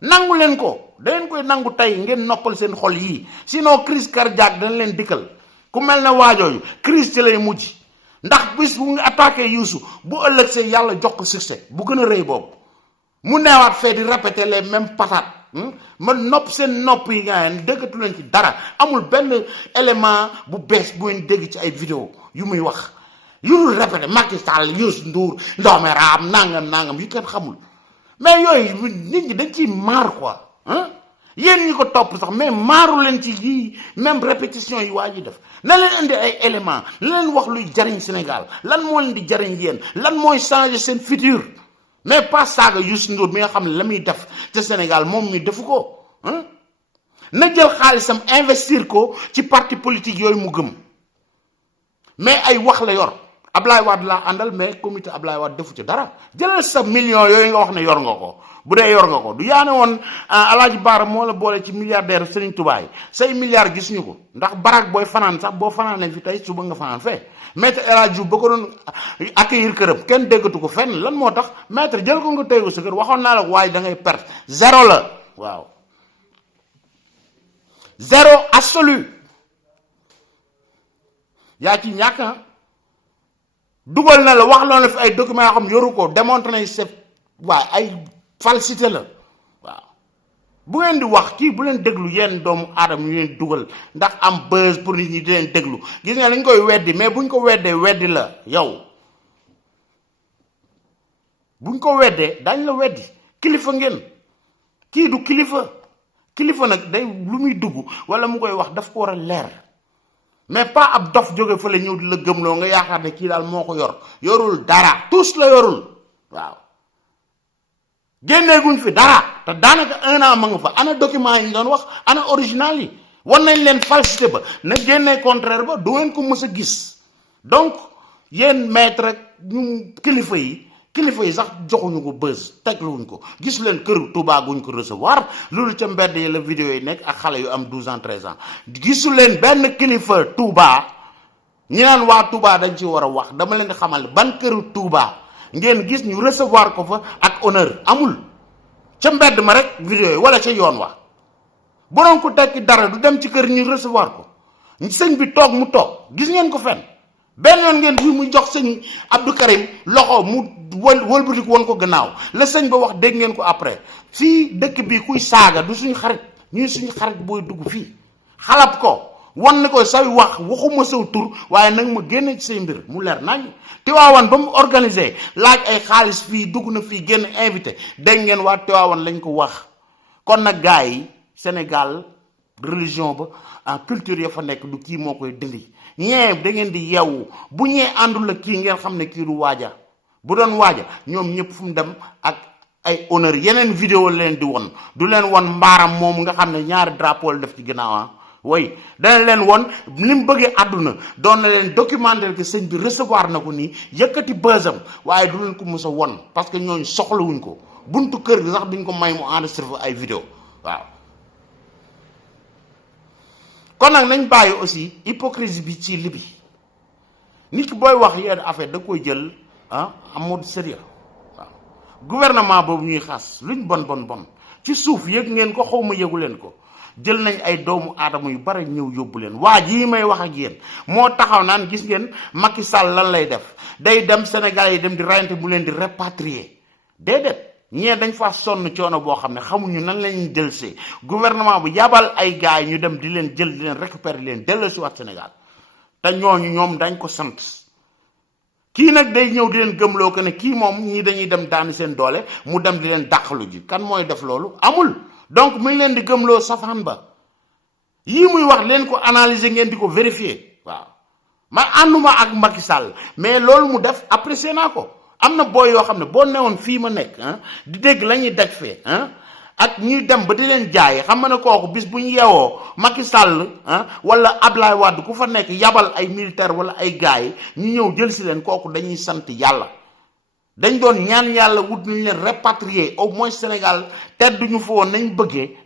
nangu leen ko da leen koy nangu tey ngeen noppal seen xol yii sinon crise cardiaque dañ leen dikkal ku mel ne waajooyu crise ci lay mujj ndax bis bu nga attaqué Youssou bu ëllëg see yàlla jox ko succès bu gën a rëy boobu mu neewaat fee di répéter les mêmes patates man nopp seen nopp yi nga ne déggatu leen ci dara amul benn élément bu bees bu ngeen dégg ci ay vidéo yu muy wax yu dul répété Macky Sall Youssou Ndour ndoomeeraam nangam yu kenn xamul mais yooyu nit ñi dañ ciy maar quoi yéen ñi ko topp sax mais maaru leen ci yii même répétition yi waa ji def na leen indi ay éléments na leen wax luy jariñ Sénégal lan moo leen di jariñ yéen lan mooy changer seen futur mais pas saaga Youssou Ndour mi nga xam ne la muy def te Sénégal moom mi defu ko na jël xaalisam investir ko ci parti politique yooyu mu gëm mais ay wax la yor Ablaye Wade laa àndal mais comité Ablaye Wade defu ci dara jëlal sa millions yooyu nga wax ne yor nga ko bu dee yor nga ko du yaane woon Alaaji Baara moo la boole ci milliardaire Serigne Touba yi say milliards gisuñu ko ndax barak booy fanaan sax boo fanaanee fi tey suba nga fanaan fee maître El Hadj Diouf ba ko doon accueillir këram kenn déggatu ko fenn lan moo tax maître jël ko nga tey ko sa kër waxoon naa la waaye da ngay perte zéro la waaw zéro absolu yaa ci ñàkk dugal na la wax loon la fi ay documents yoo xam yoru ko démontré nañ c'est waaye ay falsité la waaw bu ngeen di wax kii bu leen déglu yenn doomu aadama yu leen dugal ndax am buzz pour nit ñi di leen déglu gis nga lañ koy weddi mais buñ ko weddee weddi la yow buñ ko weddee dañ la weddi kilifa ngeen kii du kilifa nag day lu muy dugg wala mu koy wax daf ko war a leer mais pas ab dof jóge fa la ñëw di la gëmloo nga yaakaar ne kii daal moo ko yorul dara tous la yorul waaw génneeguñ fi dara te daanaka 1 an ma nga fa ana document yi ñu doon wax ana original yi wan nañ leen falsité ba na génnee contraire ba du ngeen ko mës a gis donc yéen maître rek ñu kilifa yi sax joxuñu ko bës tegluwuñ ko gis leen kër Touba guñ ko recevoir loolu ca mbedd yi la vidéo yi nekk ak xale yu am 12 ans 13 ans gisu leen benn kilifa Touba ñi naan waa Touba dañ ci war a wax dama leen di xamal ban këru Touba ngeen gis ñu recevoir ko fa ak honneur amul ca mbedd ma rek vidéo yi wala ca yoon wa bu doon ko tekki dara du dem ci kër ñu recevoir ko sëñ bi toog mu toog gis ngeen ko fenn benn yoon ngeen fi mu jox sëñ Abdou Karim loxo mu wëlbatiku woon ko gannaaw la sëñ ba wax dégg ngeen ko après fii dëkk bi kuy saaga du suñu xarit ñuy suñu xarit booy dugg fii xalab ko wan ne ko say waxuma saw tur waaye nag ma génne ci say mbir mu leer nañ Tiwaawan ba mu organisé laaj ay xaalis fii dugg na fii génn invité dégg ngeen waa Tiwaawan lañ ko wax kon nag gars yi Sénégal religion ba en culture ya fa nekk du kii moo koy dindi ñee da ngeen di yeewu bu ñee àndul la kii ngeen xam ne kii du waaja bu doon waaja ñoom ñëpp fu mu dem ak ay honneur yeneen vidéo leen di won du leen won mbaaram moom nga xam ne ñaari drapeau la def ci ginnaaw way dana leen won li mu bëggee àdduna doon na leen documenter que sëñ bi recevoir na ko nii yëkkati bësam waaye du leen ko mës a won parce que ñooñu soxlawuñ ko buntu kër gi sax duñ ko may mu enregistré fa ay vidéo waaw kon nag nañ bàyyi aussi hypocrisie bi ci libi nit ki booy wax yenn affaire da koy jël en mode sérieux waaw gouvernement boobu ñuy xas luñ bon ci suuf yëg ngeen ko xaw ma yëgu leen ko jël nañ ay doomu aadama yu bari ñëw yóbbu leen waa jii may wax ak yéen moo taxaw naan gis ngeen Macky Sall lan lay def day dem Sénégal yi dem di rayante mu leen di rapatrier déedéet ñee dañ fa sonn coono boo xam ne xamuñu nan lañuy delsee gouvernement bu yabal ay gars yi ñu dem di leen jël di leen récupérer leen dellusi waat Sénégal te ñooñu ñoom dañ ko sant kii nag day ñëw di leen gëmloo ko ne kii moom ñii dañuy dem daani seen doole mu dem di leen dàqalu ji kan mooy def loolu amul donc mu ngi leen di gëmloo safaan ba yii muy wax leen ko analyser ngeen di ko vérifier waaw man ànduma ak Macky Sall mais loolu mu def apprécier naa ko am na booy yoo xam ne boo newoon fii ma nekk di dégg la ñuy daj fee ak ñuy dem ba di leen jaay xam nga ne kooku bis bu ñu yeewoo Macky Sall wala Ablaye Wade ku fa nekk yabal ay militaire wala ay gaay ñu ñëw jël si leen kooku dañuy sant yàlla. dañ doon ñaan yàlla wut nañ leen répatrier au moins Sénégal tedduñu fa woon nañ bëggee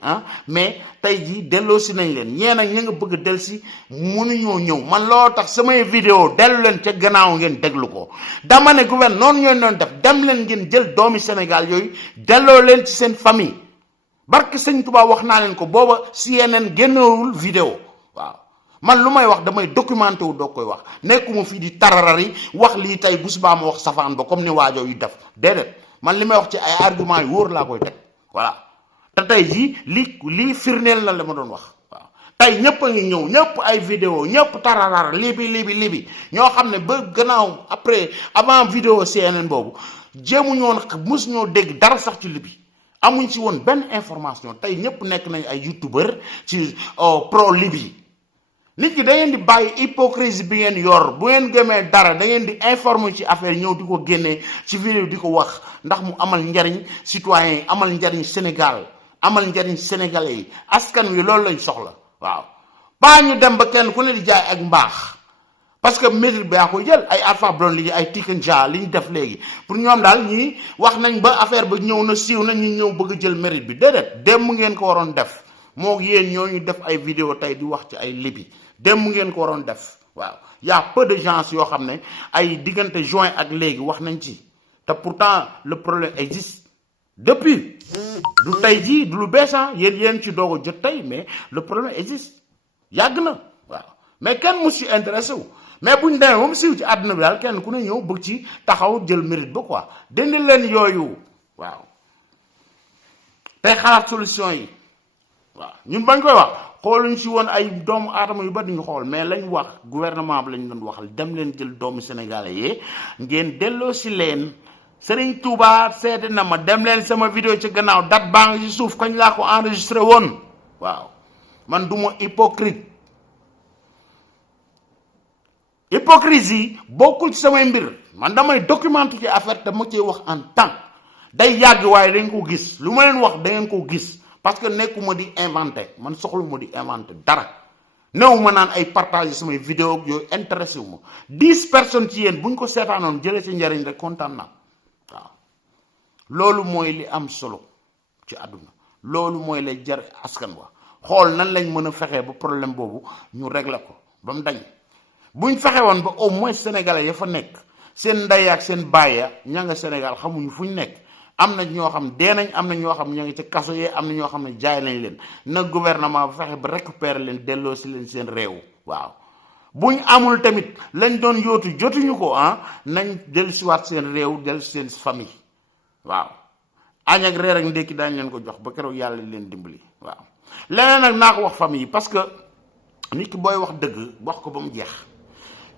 mais tey jii delloo si nañ leen ñee nag ña nga bëgg a del si mënuñoo ñëw man loo tax samay vidéo dellu leen ca gannaaw ngeen déglu ko dama ne gouverne noonu ñoo doon def dem leen ngeen jël doomi Sénégal yooyu delloo leen ci seen famille barke sëñ Tuubaa wax naa leen ko booba CNN génnewul vidéo waaw man lu may wax damay documenté wu doo koy wax nekkuma fii di tararari wax lii tey bu subaa ma wax safaan ba comme ni waajoo yu def déedéet man li may wax ci ay argument yu wóor laa koy teg voilà te tey jii lii firndeel na la ma doon wax waaw tey ñëpp a ngi ñëw ñëpp ay vidéo ñëpp tararar libi ñoo xam ne ba gannaaw après avant vidéo CNN boobu jéemuñu woon mus ñoo dégg dara sax ci libi amuñ ci woon benn information tey ñëpp nekk nañ ay youtubeur ci pro libi nit ñi da ngeen di bàyyi hypocrisie bi ngeen yor bu ngeen gëmee dara da ngeen di informer ci affaire ñëw di ko génnee ci vidéo di ko wax ndax mu amal njariñ citoyen yi amal njariñ Sénégal amal njariñ sénégalais yi askan wi loolu lañ soxla waaw baa ñu dem ba kenn ku ne di jaay ak mbaax parce que mérite bi yaa koy jël ay Alpha Blondy ay Tikenja li ñu def léegi pour ñoom daal ñii wax nañ ba affaire ba ñëw na siiw na ñu ñëw bëgg a jël mérite bi déedéet démb ngeen ko waroon def moo yéen ñooñu def ay vidéo tey di wax ci ay libi démb ngeen ko waroon def waaw y a peu de gens yoo xam ne ay diggante juin ak léegi wax nañ ci te pourtant le problème existe depuis du tey jii du lu beesan yéen ci doog a jot tey mais le problème existe yàgg na waaw mais kenn mu si intéressé wu mais buñ demee moom siiw ci àdduna bi daal kenn ku ne ñëw bëgg ci taxaw jël mérite ba quoi dindi leen yooyu waaw tey xalaat solution yi waaw ñun bañ koy wax xooluñ si woon ay doomu aadama yu bari ñu xool mais lañ wax gouvernement bi lañ doon waxal dem leen jël doomu sénégalais yi ngeen delloo si leen Serigne Touba seede na ma dem leen sama vidéo ci gannaaw date baa ngi ci suuf kañ laa ko enregistré woon waaw man du ma hypocrisie bokkul ci samay mbir man damay documenté ci affaire te ma cee wax en temps day yàgg waaye dañ ko gis lu ma leen wax da ngeen ko gis parce que nekkuma di inventé man soxluma di inventé dara néew ma naan ay partage samay vidéo yooyu intéressé wu ma 10 personnes ci yéen buñ ko seetaanoon jëlee ci njariñ rek kontaan naa waaw loolu mooy li am solo ci àdduna loolu mooy lay jar askan wa xool nan lañ mën a fexee ba problème boobu ñu régler ko ba mu dañ buñ fexe woon ba au moins sénégalais ya fa nekk seen ndey ak seen baay ya ña nga Sénégal xamuñu fuñ nekk am na ñoo xam dee nañ am na ñoo xam ña ngi ci kaso yee am na ñoo xam ne jaay nañ leen na gouvernement ba fexe ba récupérer leen delloo si leen seen réew waaw buñ amul tamit lañ doon yóotu jotuñu ko nañ dellu si waat seen réew dellu si seen famille waaw añ ak reer ak ndékki daañ leen ko jox ba keroog yàlla leen dimbali waaw leneen nag naa ko wax famille parce que nit ki booy wax dëgg wax ko ba mu jeex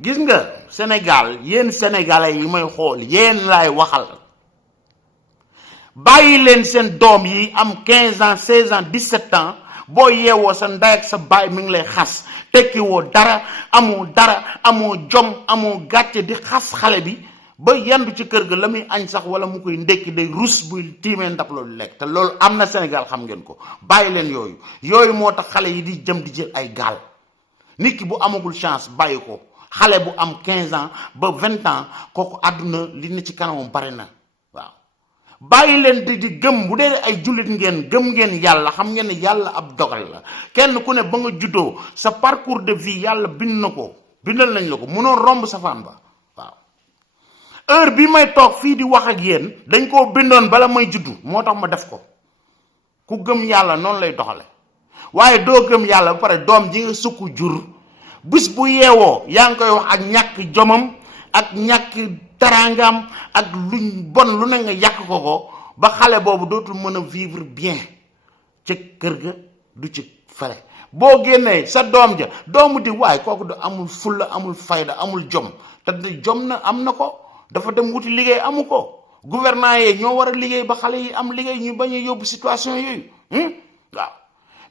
gis nga Sénégal yéen sénégalais yi may xool yéen laay waxal bàyyi leen seen doom yi am 15 ans 16 ans 17 ans boo yeewoo sa ndey ak sa baay mi ngi lay xas tekki woo dara amoo jom amoo gàcce di xas xale bi ba yandu ci kër ga la muy añ sax wala mu koy ndekki day rus buy tiimee ndap loolu lekk te loolu am na Sénégal xam ngeen ko bàyyi leen yooyu moo tax xale yi di jëm di jël ay gaal nit ki bu amagul chance bàyyi ko xale bu am 15 ans ba 20 ans kooku àdduna li na ci kanamam bare na waaw bàyyi leen di gëm bu dee ay jullit ngeen gëm ngeen yàlla xam ngeen ne yàlla ab dogal la kenn ku ne ba nga juddoo sa parcours de vie yàlla bind na ko bindal nañ la ko mënoo romb safaan ba waaw heure bi may toog fii di wax ak yéen dañ koo bindoon bala may juddu moo tax ma def ko ku gëm yàlla noonu lay doxale waaye doo gëm yàlla ba pare doom ji nga sukk jur bis bu yeewoo yaa ngi koy wax ak ñàkk jomam ak ñàkk taraangam ak luñ bon lu ne nga yàq ko ba xale boobu dootul mën a vivre bien ca kër ga du ci fere boo génnee sa doom ja doomu di waaye kooku du amul fulla amul fayda amul jom te jom na am na ko dafa dem wuti liggéey amu ko gouvernement yi ñoo war a liggéey ba xale yi am liggéey ñu bañ a yóbbu situation yooyu waaw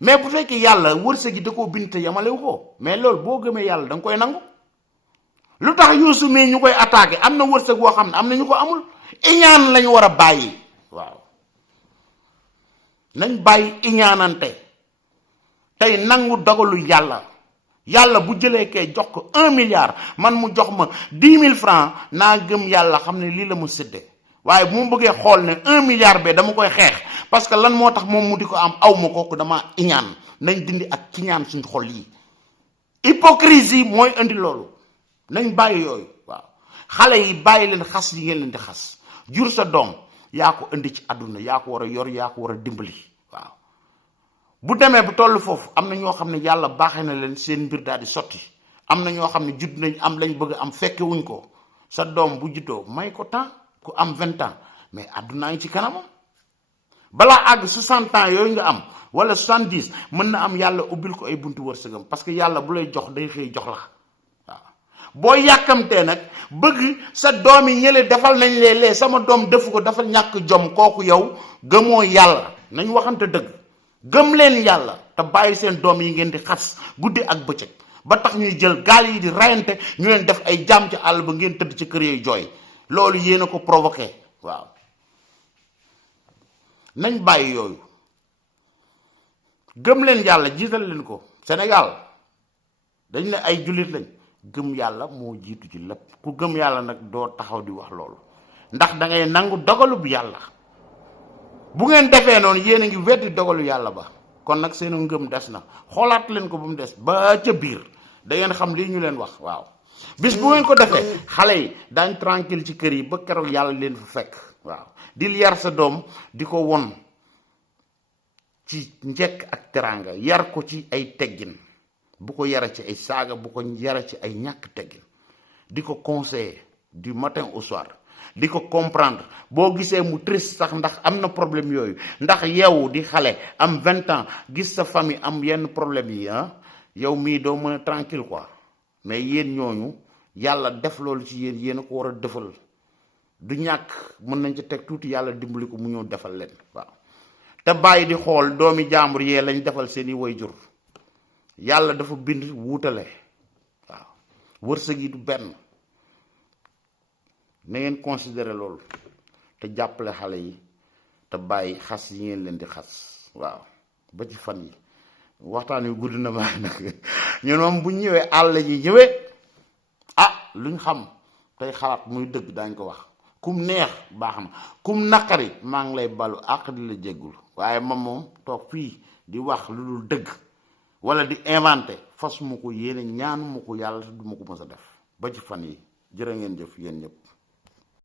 mais bu fekkee yàlla wërsëg gi da koo bind te yamalewu ko mais loolu boo gëmee yàlla da nga koy nangu lu tax Youssou mii ñu koy attaqué am na wërsëg boo xam ne am na ñu ko amul iñaan lañu war a bàyyi waaw nañ bàyyi iñaanante tey nangu dogalu yàlla bu jëlee kay jox ko 1 milliard man mu jox ma 10 000 francs naa gëm yàlla xam ne lii la ma séddee waaye bu ma bëggee xool ne 1 milliard be dama koy xeex parce que lan moo tax moom mu di ko am aw ma kooku dama iñaan nañ dindi ak kiñaan suñ xol yi hypocrisie mooy indi loolu nañ bàyyi yooyu waaw xale yi bàyyi leen xas yi ngeen leen di xas jur sa doom yaa ko indi ci àdduna yaa ko war a yor yaa ko war a dimbali waaw bu demee bu toll foofu am na ñoo xam ne yàlla baaxee na leen seen mbir daal di sotti am na ñoo xam ne judd nañ am lañ bëgg am fekke wuñ ko sa doom bu juddoo may ko temps ku am 20 ans mais àddunaa ngi ci kanamam balaa àgg 60 ans yooyu nga am wala 70 mën na am yàlla ubbil ko ay buntu wërsëgam parce que yàlla bu lay jox day xëy jox la waaw boo yàkkamtee nag bëgg sa doom yi ñële defal nañ lee sama doom defu ko dafa ñàkk jom kooku yow gëmoo yàlla nañ waxante dëgg gëm leen yàlla te bàyyi seen doom yi ngeen di xas guddi ak bëccëg ba tax ñuy jël gaal yi di rayante ñu leen def ay jaam ci àll ba ngeen tëdd ci kër yooyu jooy loolu yéen a ko provoqué waaw nañ bàyyi yooyu gëm leen yàlla jiital leen ko Sénégal dañ ne ay jullit lañ gëm yàlla moo jiitu ci lépp ku gëm yàlla nag doo taxaw di wax loolu ndax da ngay nangu dogalub yàlla bu ngeen defee noonu yéen a ngi weddi dogalu yàlla ba kon nag seen ngëm des na xoolaat leen ko ba mu des ba ca biir da ngeen xam lii ñu leen wax waaw bis bu ngeen ko defee xale yi daañ tranquille ci kër yi ba keroog yàlla leen fa fekk waaw di yar sa doom di ko won ci njekk ak teranga yar ko ci ay teggin bu ko yara ci ay saaga bu ko yara ci ay ñàkk teggin di ko conseiller du matin au soir di ko comprendre boo gisee mu triste sax ndax am na problème yooyu ndax yow di xale am 20 ans gis sa famille am yenn problème yi yow mii doo mën a tranquille quoi mais yéen ñooñu yàlla def loolu ci yéen a ko war a defal du ñàkk mën nañ ci teg tuuti yàlla dimbali ko mu ñëw defal leen waaw te bàyyi di xool doomi jàmbur yee lañ defal seeni waajur yàlla dafa bind wuutale waaw wërsëg yi du benn na ngeen considérer loolu te jàppale xale yi te bàyyi xas yi ngeen leen di xas waaw ba ci fan yi waxtaan wi gudd na baax nag ñun moom bu ñëwee àll ji ñëwee luñ xam tey xalaat muy dëgg daañ ko wax kum neex baax na kum naqari maa ngi lay balu àq di la jéggul waaye moom toog fii di wax lu dul dëgg wala di inventé fas mu ko yéene ñaanu mu ko yàlla te du ma ko mës a def ba ci fan yi jërë ngeen jëf yéen ñëpp